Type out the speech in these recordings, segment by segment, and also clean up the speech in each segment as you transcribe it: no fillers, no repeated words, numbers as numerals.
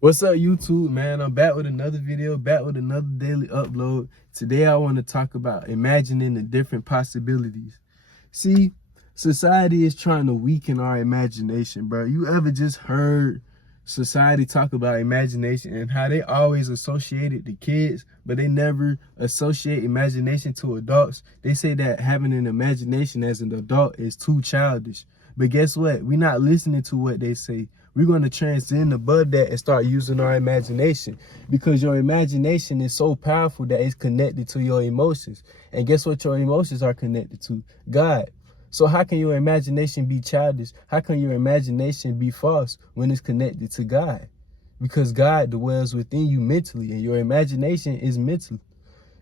What's up, YouTube, man? I'm back with another video, back with another daily upload. Today, I want to talk about imagining the different possibilities. See, society is trying to weaken our imagination, bro. You ever just heard society talk about imagination and how they always associate it to kids, but they never associate imagination to adults? They say that having an imagination as an adult is too childish. But guess what? We're not listening to what they say. We're going to transcend above that and start using our imagination, because your imagination is so powerful that it's connected to your emotions. And guess what your emotions are connected to? God. So how can your imagination be childish? How can your imagination be false when it's connected to God? Because God dwells within you mentally, and your imagination is mental.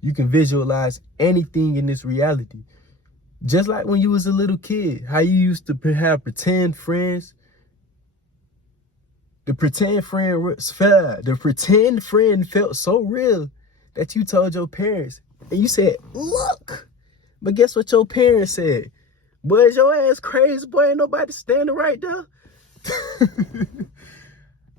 You can visualize anything in this reality. Just like when you was a little kid, how you used to have pretend friends. The pretend friend felt so real that you told your parents and you said, look. But guess what your parents said? Boy, is your ass crazy, boy? Ain't nobody standing right there.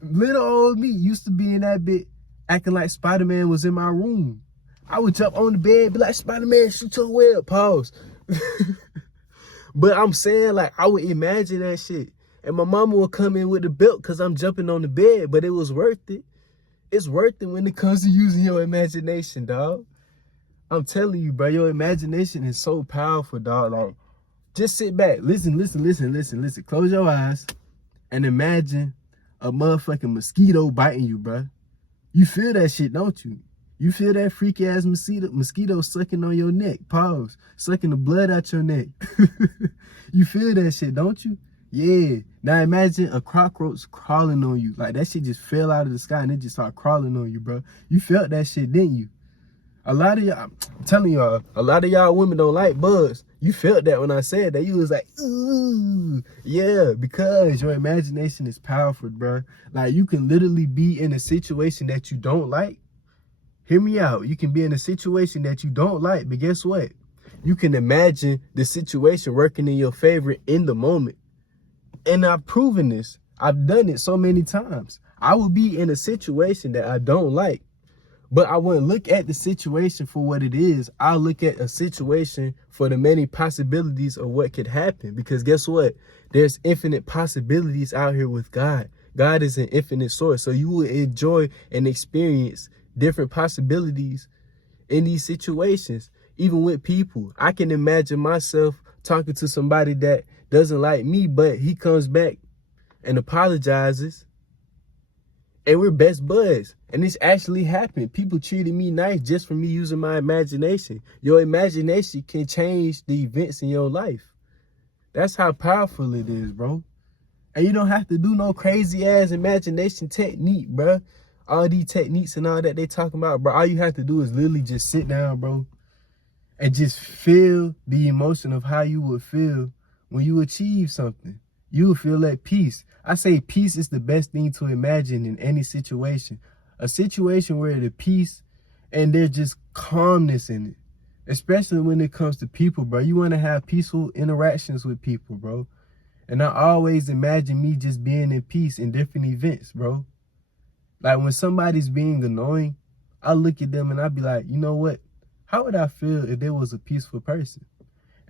Little old me used to be in that bit acting like Spider-Man was in my room. I would jump on the bed, be like, Spider-Man, shoot your web, pause. But I'm saying, like, I would imagine that shit. And my mama would come in with the belt because I'm jumping on the bed, but it was worth it. It's worth it when it comes to using your imagination, dog. I'm telling you, bro, your imagination is so powerful, dog. Like, just sit back, listen. Close your eyes and imagine a motherfucking mosquito biting you, bro. You feel that shit, don't you? You feel that freaky ass mosquito sucking on your neck, pause, sucking the blood out your neck. You feel that shit, don't you? Yeah. Now imagine a cockroach crawling on you. Like, that shit just fell out of the sky and it just started crawling on you, bro. You felt that shit, didn't you? A lot of y'all, I'm telling y'all, a lot of y'all women don't like bugs. You felt that when I said that. You was like, ooh. Yeah, because your imagination is powerful, bro. Like, you can literally be in a situation that you don't like. Hear me out. You can be in a situation that you don't like, but guess what? You can imagine the situation working in your favor in the moment. And I've proven this. I've done it so many times. I will be in a situation that I don't like, but I wouldn't look at the situation for what it is. I'll look at a situation for the many possibilities of what could happen. Because guess what? There's infinite possibilities out here with God. God is an infinite source. So you will enjoy and experience different possibilities in these situations. Even with people, I can imagine myself talking to somebody that doesn't like me, but he comes back and apologizes, and we're best buds. And this actually happened. People treated me nice just for me using my imagination. Your imagination can change the events in your life. That's how powerful it is, bro. And you don't have to do no crazy ass imagination technique, bro. All these techniques and all that they talking about, bro. All you have to do is literally just sit down, bro, and just feel the emotion of how you would feel when you achieve something. You will feel at peace. I say peace is the best thing to imagine in any situation. A situation where the peace and there's just calmness in it. Especially when it comes to people, bro. You want to have peaceful interactions with people, bro. And I always imagine me just being in peace in different events, bro. Like, when somebody's being annoying, I look at them and I be like, you know what? How would I feel if they was a peaceful person?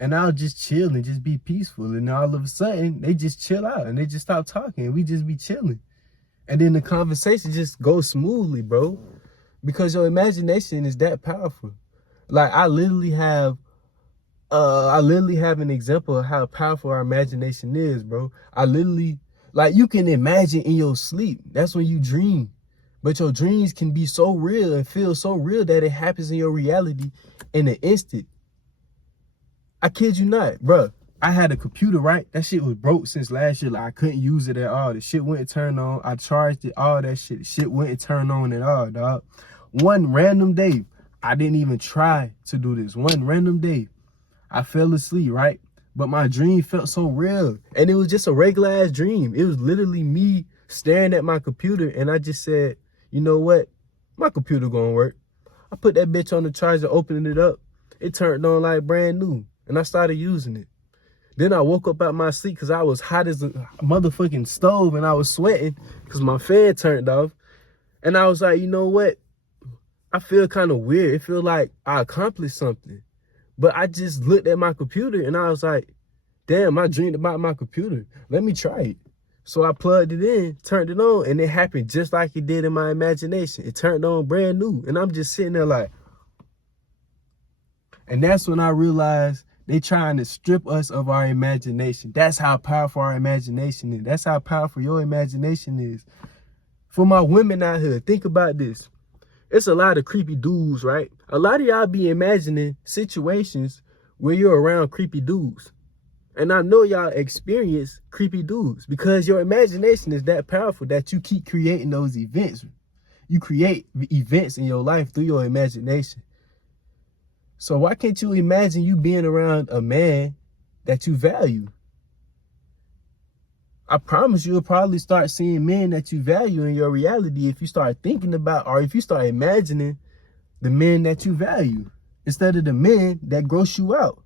And I'll just chill and just be peaceful. And all of a sudden, they just chill out and they just stop talking. And we just be chilling. And then the conversation just goes smoothly, bro. Because your imagination is that powerful. Like, I literally have an example of how powerful our imagination is, bro. Like, you can imagine in your sleep. That's when you dream. But your dreams can be so real and feel so real that it happens in your reality in an instant. I kid you not, bro. I had a computer, right? That shit was broke since last year. Like, I couldn't use it at all. The shit wouldn't turn on. I charged it, all that shit. The shit wouldn't turn on at all, dog. One random day, I didn't even try to do this. One random day, I fell asleep, right? But my dream felt so real. And it was just a regular ass dream. It was literally me staring at my computer, and I just said, you know what? My computer gonna work. I put that bitch on the charger, opening it up. It turned on like brand new, and I started using it. Then I woke up out my sleep because I was hot as a motherfucking stove, and I was sweating because my fan turned off. And I was like, you know what? I feel kind of weird. It feel like I accomplished something. But I just looked at my computer and I was like, damn, I dreamed about my computer. Let me try it. So I plugged it in, turned it on, and it happened just like it did in my imagination. It turned on brand new. And I'm just sitting there like, and that's when I realized they trying to strip us of our imagination. That's how powerful our imagination is. That's how powerful your imagination is. For my women out here, think about this. It's a lot of creepy dudes, right? A lot of y'all be imagining situations where you're around creepy dudes. And I know y'all experience creepy dudes because your imagination is that powerful that you keep creating those events. You create events in your life through your imagination. So why can't you imagine you being around a man that you value? I promise you'll probably start seeing men that you value in your reality if you start thinking about, or if you start imagining the men that you value instead of the men that gross you out.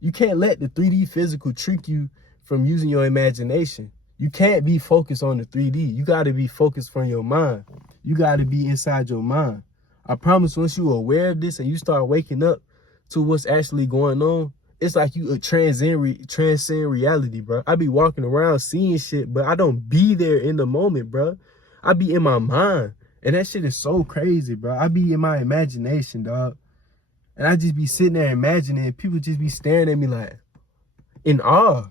You can't let the 3D physical trick you from using your imagination. You can't be focused on the 3D. You got to be focused from your mind. You got to be inside your mind. I promise once you're aware of this and you start waking up to what's actually going on, it's like you transcend reality, bro. I be walking around seeing shit, but I don't be there in the moment, bro. I be in my mind. And that shit is so crazy, bro. I be in my imagination, dog. And I just be sitting there imagining, and people just be staring at me like in awe.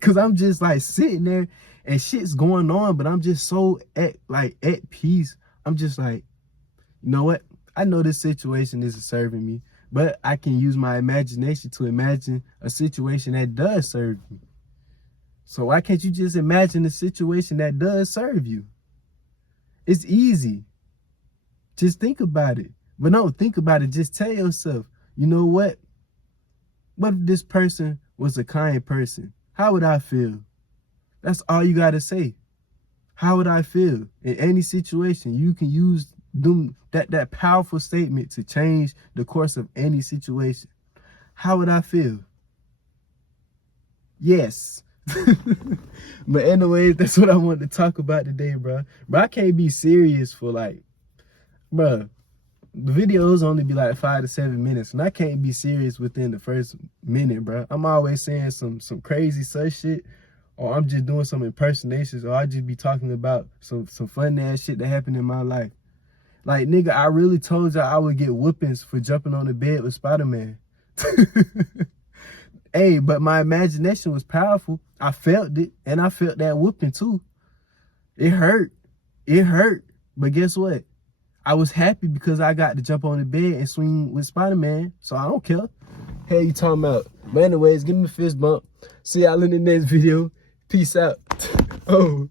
Cause I'm just like sitting there and shit's going on, but I'm just so at peace. I'm just like, you know what? I know this situation isn't serving me, but I can use my imagination to imagine a situation that does serve me. So why can't you just imagine a situation that does serve you? It's easy. Just think about it. But don't think about it. Just tell yourself, you know what? What if this person was a kind person? How would I feel? That's all you got to say. How would I feel? In any situation, you can use that powerful statement to change the course of any situation. How would I feel? Yes. But anyways, that's what I wanted to talk about today, bro. But I can't be serious for bro. The videos only be like 5 to 7 minutes, and I can't be serious within the first minute, bro. I'm always saying some crazy such shit, or I'm just doing some impersonations, or I just be talking about some fun ass shit that happened in my life. Like, nigga, I really told y'all I would get whoopings for jumping on the bed with Spider-Man. Hey, but my imagination was powerful. I felt it, and I felt that whooping too. It hurt. It hurt. But guess what? I was happy because I got to jump on the bed and swing with Spider-Man, so I don't care. Hell you talking about? But anyways, give me a fist bump. See y'all in the next video. Peace out. Oh.